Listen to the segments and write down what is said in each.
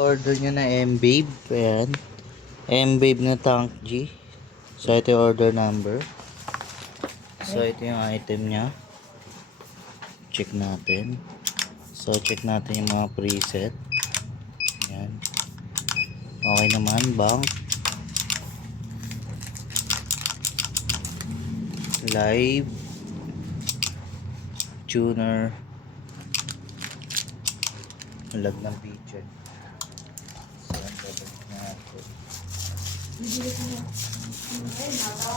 Order nyo na M-Babe. Ayan. M-Babe na Tank G. So, ito yung order number. So, ito yung item nya. Check natin. So, check natin yung mga preset. Ayan. Okay naman. Bank. Live. Tuner. Lag ng picture. So, ang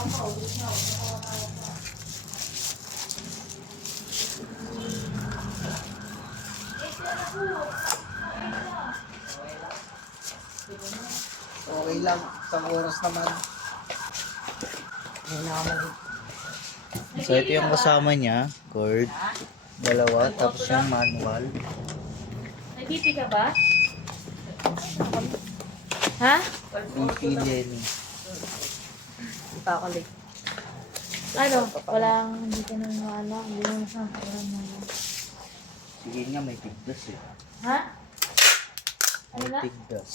gagawin natin. Okay lang, isang oras naman. So, ito yung kasama niya. Cord. Dalawa. Tapos yung manual. Nag-BP ka ba? Ha? BP Lenny. Pakulit. Ano? Walang, hindi ka nang wala. Hindi mo nasakaran mo. Sige nga, may tigdas eh. Ha? Ano May na? tigdas.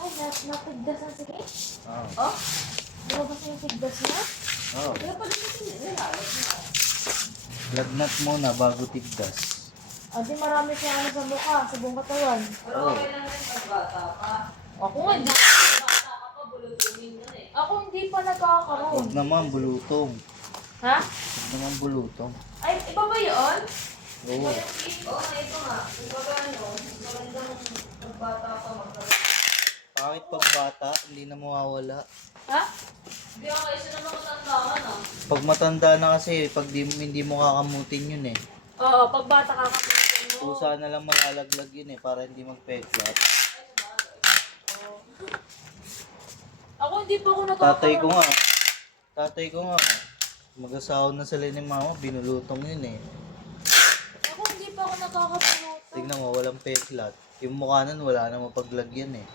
Ay, natigdas na sige? Oh. Oh? Lumabas na yung tigdas na? Oh. Kaya pala Lagnat muna bago tigdas. Ate, marami siya ano sa mukha, sa buong katawan. Oh. Ako nga, hindi. Ako hindi pa nagkakaroon. Huwag naman bulutong. Ha? Huwag naman bulutong. Ay, iba ba yun? Oo. Ito nga. Kumbaga ano, magandang pagbata ka Bakit pag bata, hindi na mawawala. Ha? Hindi ako isa naman matandaan ah. Pag matanda na kasi, pag hindi mo kakamutin yun eh. Oo, pag bata ka kapitin mo. Pusa na lang malalaglag yun eh, para hindi magpeklat. Ako hindi pa ako nagkakaroon. Tatay ko nga, mag-asawa na sila ni mama, binulutong yun eh. Ako hindi pa ako nakakapunutan. Tignan mo, walang peklat. Yung mukha nun, wala na mapaglagyan eh.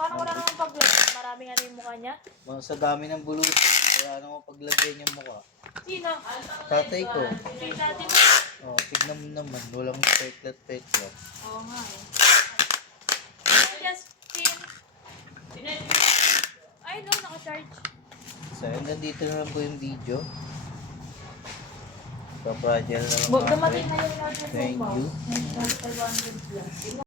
Paano wala naman paglagyan? Maraming ano yung mukha niya? Sa dami ng bulutong, wala na mapaglagyan yung mukha. Sino? Tatay ko. Si dati mo? Oh, tignan mo naman, walang peklat. Oo nga eh. Ay, Justin. Ay, no, naka-charge. So, hanggang dito na lang po yung video. Paprajal na lang Dumating natin. na yung order mo Thank ba? you. 500 plus.